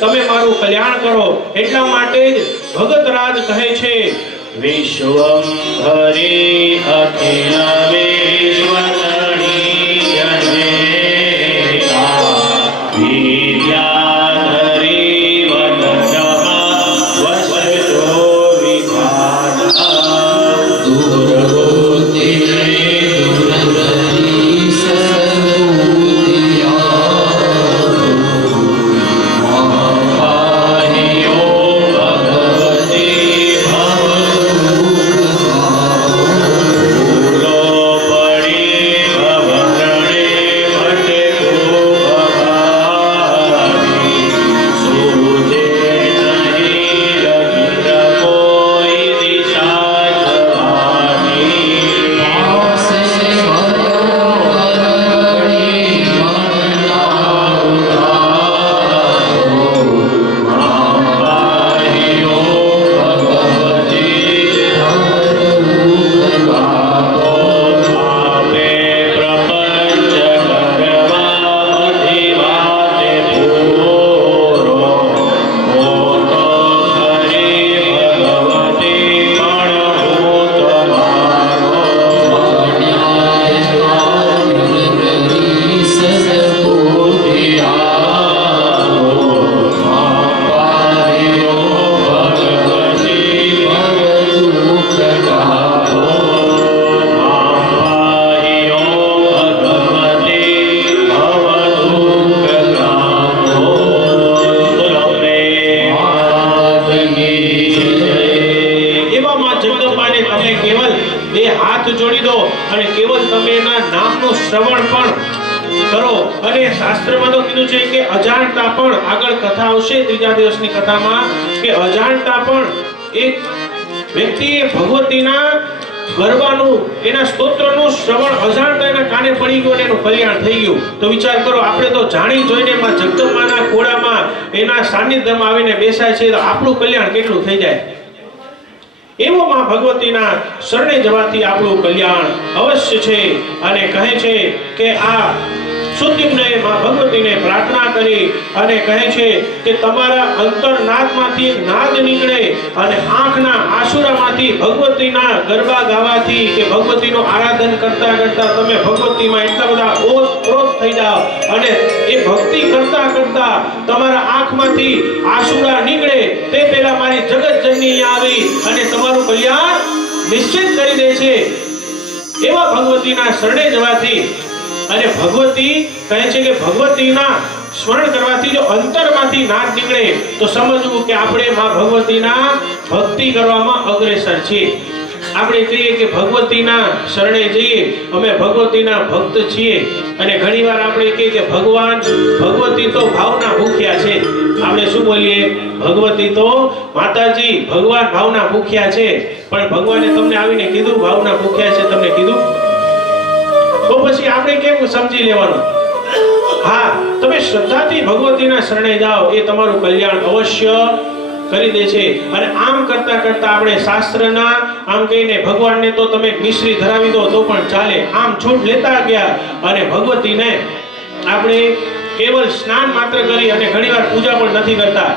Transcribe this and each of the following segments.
તમે મારું કલ્યાણ કરો. એટલા માટે જ ભગતરાજ કહે છે વિશ્વમ હરે અખિલ વિશ્વતણી જનેતા વિદ્યાધરી વદનમાં વસતો વિધાતા દુર્ગતિ દુર્ગતિ શ્રવણ પણ કરો. અને શાસ્ત્રમાં તો કીધું છે કે અજાણતા પણ આગળ કથા આવશે ત્રીજા દિવસની કથામાં કે અજાણતા પણ એક વ્યક્તિએ ભગવતીના ગરબાનું એના સ્તોત્રનું શ્રવણ અજાણતા એના કાને પડી ગયું અને એનું કલ્યાણ થઈ ગયું. તો વિચાર કરો, આપણે તો જાણી જોઈને માં જગદંબાના ખોળામાં એના સાનિધ્યમાં આવીને બેસાય છે તો આપણું કલ્યાણ કેટલું થઈ જાય. એવો માં ભગવતીના શરણે જવાથી આપણું કલ્યાણ અવશ્ય છે. અને કહે છે કે આ સુદીપને માં ભગવતીને પ્રાર્થના કરી અને કહે છે કે તમારા અંતરનાદમાંથી નાદ નીકળે અને આંખના આંસુડામાંથી ભગવતીના ગરબા ગાવાથી કે ભગવતીનું આરાધન કરતા કરતા તમે ભગવતીમાં એટલા બધા ઓતપ્રોત થઈ જાઓ અને એ ભક્તિ કરતા કરતા તમારા આંખમાંથી આંસુડા નીકળે તે પહેલા મારી જગતજનની આવી અને તમારું કલ્યાણ નિશ્ચિત કરી દે છે. એવા ભગવતીના શરણે જવાથી અને ભગવતી કહે છે કે ભગવતીના સ્મરણ કરવાથી જો અંતરમાંથી નાદ નીકળે તો સમજવું કે આપણે માં ભગવતીના ભક્તિ કરવામાં અગ્રેસર છીએ. આપણે કહીએ કે ભગવતીના શરણે જઈએ, અમે ભગવતીના ભક્ત છીએ. અને ઘણીવાર આપણે કહીએ કે ભગવતી તો ભાવના ભૂખ્યા છે. આપણે શું બોલીએ? ભગવતી તો માતાજી ભગવાન ભાવના ભૂખ્યા છે. પણ ભગવાને તમને આવીને કીધું ભાવના ભૂખ્યા છે? તમને કીધું? તો પછી આપણે કેમ સમજી લેવાનું? હા, તમે શ્રદ્ધાથી ભગવતીના શરણે જાઓ, એ તમારું કલ્યાણ અવશ્ય કરી દે છે. અને આમ કરતા કરતા આપણે શાસ્ત્રના આમ કહીને ભગવાનને તો તમે મિશ્રી ધરાવી દો તો પણ ચાલે, આમ છૂટ લેતા ગયા અને ભગવતીને આપણે કેવલ સ્નાન માત્ર કરી અને ઘણીવાર પૂજા પણ નથી કરતા.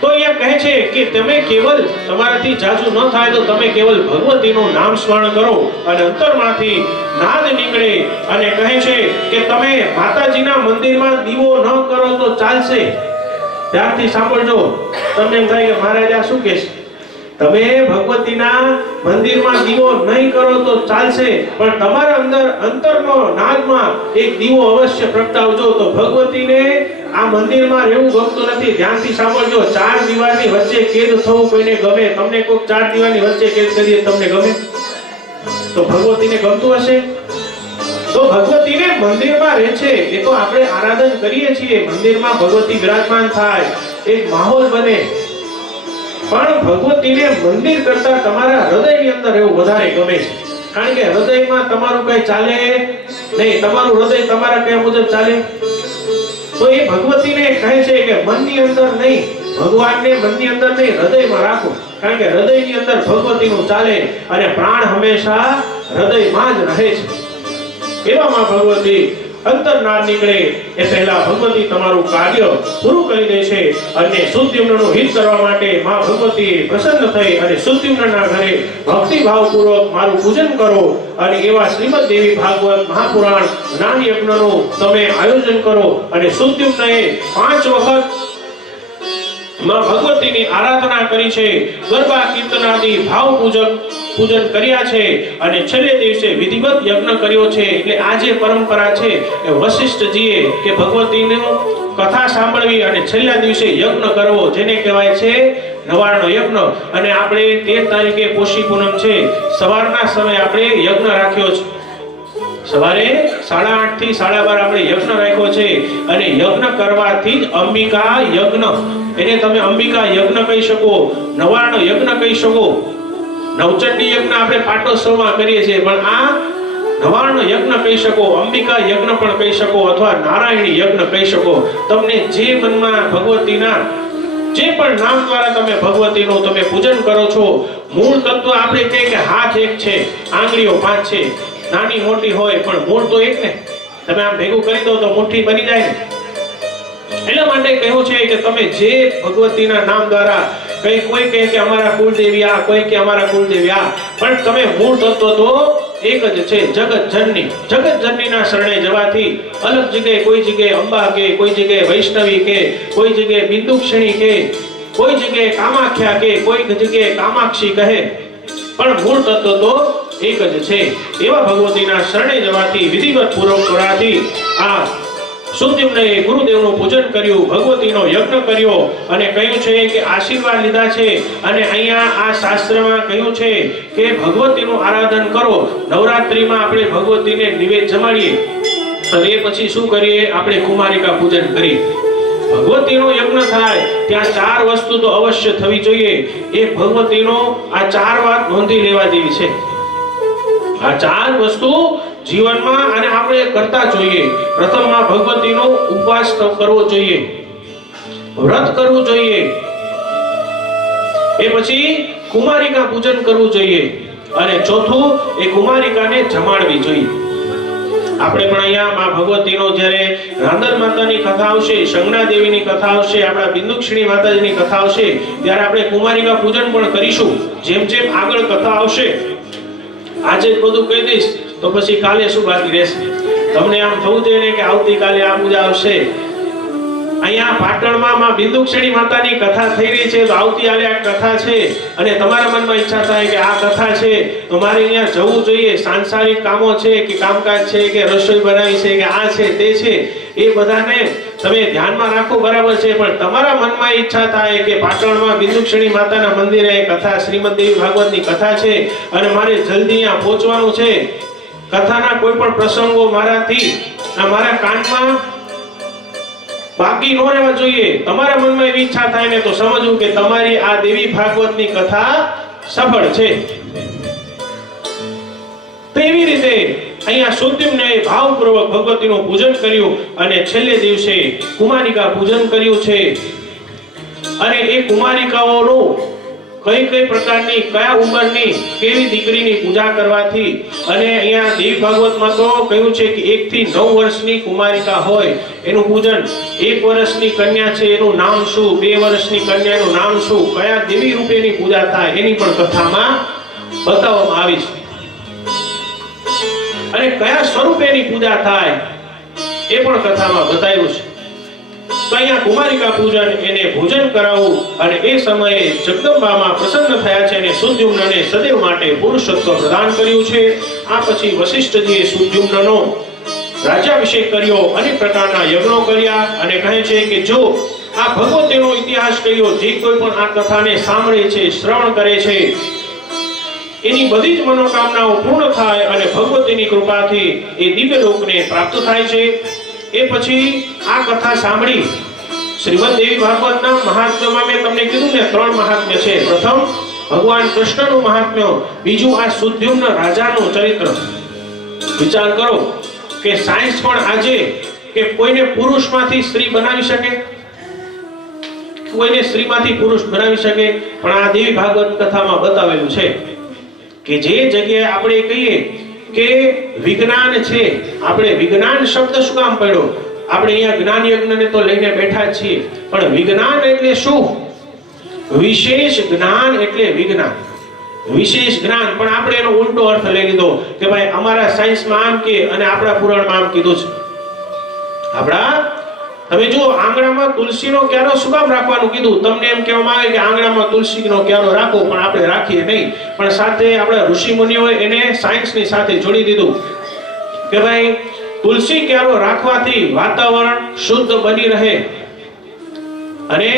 તો અહીંયા કહે છે કે તમે કેવલ તમારાથી જાજુ ન થાય તો તમે કેવલ ભગવતીનું નામ સ્મરણ કરો અને અંતરમાંથી નાદ નીકળે. અને કહે છે કે તમે માતાજીના મંદિરમાં દીવો ન કરો તો ચાલશે. ધ્યાનથી સાંભળજો. તમને એમ થાય કે મહારાજ આ શું કહે છે? તમે ભગવતીના મંદિરમાં દીવો નહીં કરો તો ચાલશે, પણ તમારા અંતરનો નાદમાં એક દીવો અવશ્ય પ્રગટાવજો. તો ભગવતીને આ મંદિરમાં રહેવું ગમતું નથી. ધ્યાનથી સાંભળજો. 4 દીવારની વચ્ચે કેદ થવું કોઈને ગમે? તમને કોઈ 4 દીવારની વચ્ચે કેદ કરીએ તમને ગમે? તો ભગવતીને ગમતું હશે? તો ભગવતીને મંદિરમાં રહે છે એ તો આપણે આરાધન કરીએ છીએ, મંદિરમાં ભગવતી વિરાજમાન થાય, એક માહોલ બને. પણ ભગવતીને મંદિર કરતા તમારા હૃદયની અંદર રહેવું વધારે ગમે છે. કારણ કે હૃદયમાં તમારું કઈ ચાલે નહીં. તમારું હૃદય તમારા કયા મુજબ ચાલે? તો એ ભગવતીને કહે છે કે મનની અંદર નહીં, ભગવાનને મનની અંદર નહીં, હૃદયમાં રાખો. કારણ કે હૃદયની અંદર ભગવતીનું ચાલે અને પ્રાણ હંમેશા હૃદયમાં જ રહે છે. એવામાં ભગવતી અંતરનાદ નીકળે એ પહેલા ભગવતી તમારું કાર્ય પૂરું કરી દે છે અને સુદ્યુમ્નનું હિત કરવા માટે માં ભગવતી પ્રસન્ન થઈ અને સુદ્યુમ્નના ઘરે ભક્તિભાવપૂર્વક મારું પૂજન કરો અને એવા શ્રીમદ દેવી ભાગવત મહાપુરાણ જ્ઞાન યજ્ઞનું તમે આયોજન કરો અને સુદ્યુમ્નએ 5 વખત માં ભગવતીની આરાધના કરી છે, ગરબા કીર્તનાદી ભાવ પૂજન કર્યા છે અને છેલ્લે દિવસે વિધિવત યજ્ઞ કર્યો છે. એટલે આ જે પરંપરા છે એ વશિષ્ઠજીએ કે ભગવતીની કથા સાંભળવી અને છેલ્લા દિવસે યજ્ઞ કરવો જેને કહેવાય છે નવારનો યજ્ઞ. અને આપણે 13 તારીખે પોષી પૂનમ છે, સવારના સમયે આપણે યજ્ઞ રાખ્યો છે. સવારે 8:30 થી 12:30 આપણે યજ્ઞ રાખ્યો છે અને યજ્ઞ કરવાથી જ અંબિકા યજ્ઞ, એને તમે અંબિકા યજ્ઞ કહી શકો, નવારનો યજ્ઞ કહી શકો. નવચંડી યજ્ઞ આપણે પાટોત્સવમાં કરીએ છીએ, પણ આ નવારનો યજ્ઞ કહી શકો, અંબિકા યજ્ઞ પણ કહી શકો અથવા નારાયણી યજ્ઞ કહી શકો. તમને જે મનમાં ભગવતીના જે પણ નામ દ્વારા તમે ભગવતીનું તમે પૂજન કરો છો, મૂળ તત્વ આપણે કહીએ કે હાથ એક છે, આંગળીઓ 5 છે, નાની મોટી હોય પણ મૂળ તો એક ને. તમે આમ ભેગું કરી દો તો મુઠ્ઠી બની જાય ને. એટલા માટે કહ્યું છે કે તમે જે ભગવતીના નામ દ્વારા કોઈ કહે કે અમારા કુળદેવી આ, કોઈ કે અમારા કુળદેવી આ, પણ તમે મૂળ તત્વ તો એક જ છે, જગતજનની. જગતજનનીના શરણે જવાથી અલગ જગ્યાએ કોઈ જગ્યાએ અંબા કે, કોઈ જગ્યાએ વૈષ્ણવી કે, કોઈ જગ્યાએ બિંદુક્ષણી કે, કોઈ જગ્યાએ કામાખ્યા કે, કોઈ જગ્યાએ કામાક્ષી કહે, પણ મૂળ તત્વ તો એક જ છે. એવા ભગવતીના શરણે જવાથી વિધિવત પૂર્વક કરાથી આ સુદ્યુમ્નએ ગુરુદેવનું પૂજન કર્યું, ભગવતીનો યજ્ઞ કર્યો અને કહ્યું છે કે આશીર્વાદ લીધા છે. અને અહીંયા આ શાસ્ત્રમાં કહ્યું છે કે ભગવતીનું આરાધન કરો. નવરાત્રીમાં આપણે ભગવતીને નિવેદ જમાડીએ અને એ પછી શું કરીએ, આપણે કુમારિકા પૂજન કરીએ. ભગવતીનો યજ્ઞ થાય ત્યાં 4 વસ્તુ તો અવશ્ય થવી જોઈએ. એક ભગવતીનો આ 4 વાત નોંધી લેવા જેવી છે. આ 4 વસ્તુ જીવનમાં અને આપણે કરતા જોઈએ. પ્રથમમાં ભગવતીનો ઉપવાસ કરવો જોઈએ, વ્રત કરવું જોઈએ, એ પછી કુમારિકા પૂજન કરવું જોઈએ અને ચોથું એ કુમારિકાને જમાડવી જોઈએ. આપણે પણ અહીંયા માં ભગવતીનો જ્યારે રાંદલ માતાની કથા આવશે, સંજ્ઞા દેવીની કથા આવશે, આપણા બિંદુક્ષણી માતાજીની કથા આવશે, ત્યારે આપણે કુમારિકા પૂજન પણ કરીશું. જેમ જેમ આગળ કથા આવશે, આજે જ બધું કહી દઈશ તો પછી કાલે શું બાકી રહેશે? તમને આમ થવું જોઈએ કે આવતીકાલે આ પૂજા આવશે. અહીંયા પાટણમાં માં બિંદુક્ષણી માતાની કથા થઈ રહી છે, તો આવતીકાલે આ કથા છે અને તમારા મનમાં ઈચ્છા થાય કે આ કથા છે તો મારે અહીંયા જવું જોઈએ. સાંસારિક કામો છે કે કામકાજ છે કે રસોઈ બનાવી છે કે આ છે તે છે, એ બધાને તમે ધ્યાનમાં રાખો, બરાબર છે. પણ તમારા મનમાં ઈચ્છા થાય કે પાટણમાં બિંદુક્ષણી માતાના મંદિરે કથા, શ્રીમદ દેવી ભાગવતની કથા છે અને મારે જલ્દી અહીંયા પહોંચવાનું છે. કથાના કોઈ પણ પ્રસંગો મારાથી મારા કાનમાં બાકી ન રહેવા જોઈએ. તમારા મનમાં એવી ઈચ્છા થાય ને તો સમજવું કે તમારી આ દેવી ભાગવતની કથા સફળ છે. તો એવી રીતે અહીંયા સુદ્યુમ્નએ ભાવપૂર્વક ભગવતીનું પૂજન કર્યું અને છેલ્લે દિવસે કુમારિકા પૂજન કર્યું છે. અને એ કુમારિકાઓનું કઈ પ્રકારની, કયા ઉંમરની, કેવી દીકરીની પૂજા કરવાથી, અને અહીંયા દેવી ભાગવતમાં તો કહ્યું છે કે 1 થી 9 વર્ષની કુમારિકા હોય એનું પૂજન, 1 વર્ષની કન્યા છે એનું નામ શું, 2 વર્ષની કન્યાનું નામ શું, કયા દેવી રૂપેની પૂજા થાય એની પણ કથામાં બતાવવામાં આવી છે. અને કયા સ્વરૂપેની પૂજા થાય એ પણ કથામાં બતાવ્યું છે. તો અહીંયા કુમારિકા પૂજન, એને ભોજન કરાવવું અને એ સમયે જગદંબામાં પ્રસન્ન થયા છે અને સુદ્યુમ્નને સદૈવ માટે પુરુષત્વ પ્રદાન કર્યું છે. આ પછી વશિષ્ઠજીએ સુદ્યુમ્નનો રાજ્યાભિષેક કર્યો, અનેક પ્રકારના યજ્ઞો કર્યા અને કહે છે કે જો આ ભગવતીનો ઇતિહાસ કહ્યો, જે કોઈ પણ આ કથાને સાંભળે છે, શ્રવણ કરે છે, એની બધી જ મનોકામનાઓ પૂર્ણ થાય અને ભગવતીની કૃપાથી એ દિવ્ય લોકને પ્રાપ્ત થાય છે. એ પછી આ કથા સાંભળી શ્રીમદ દેવી ભાગવતના મહાત્મ્યમાં મેં તમને કીધું ને 3 મહાત્મ્ય છે. પ્રથમ ભગવાન કૃષ્ણનું મહાત્મ્ય, બીજું આ સુદ્યુમ્ન રાજાનું ચરિત્ર. વિચાર કરો કે સાયન્સ પણ આજે કે કોઈને પુરુષમાંથી સ્ત્રી બનાવી શકે, કોઈને સ્ત્રીમાંથી પુરુષ બનાવી શકે, પણ આ દેવી ભાગવત કથામાં બતાવેલું છે કે જે જગ્યાએ આપણે કહીએ કે વિજ્ઞાન છે, આપણે વિજ્ઞાન શબ્દ શું કામ પડ્યો? આપણે અહીંયા જ્ઞાન યજ્ઞને તો લઈને બેઠા જ છીએ, પણ વિજ્ઞાન એટલે શું? વિશેષ જ્ઞાન એટલે વિજ્ઞાન, વિશેષ જ્ઞાન. પણ આપણે એનો ઉલટો અર્થ લઈ લીધો કે ભાઈ અમારા સાયન્સમાં આમ કે અને આપણા પુરાણમાં આમ કીધું છે. તમે જુઓ, આંગણામાં તુલસીનો ક્યારો શું કામ રાખવાનું કીધું? તમને એમ કહેવામાં આવે કે આંગણામાં તુલસીનો ક્યારો રાખો, પણ આપણે રાખીએ નહીં. પણ સાથે આપણા ઋષિ મુનિઓએ એને સાયન્સની સાથે જોડી દીધું કે ભાઈ તુલસી ક્યારો રાખવાથી વાતાવરણ શુદ્ધ બની રહે અને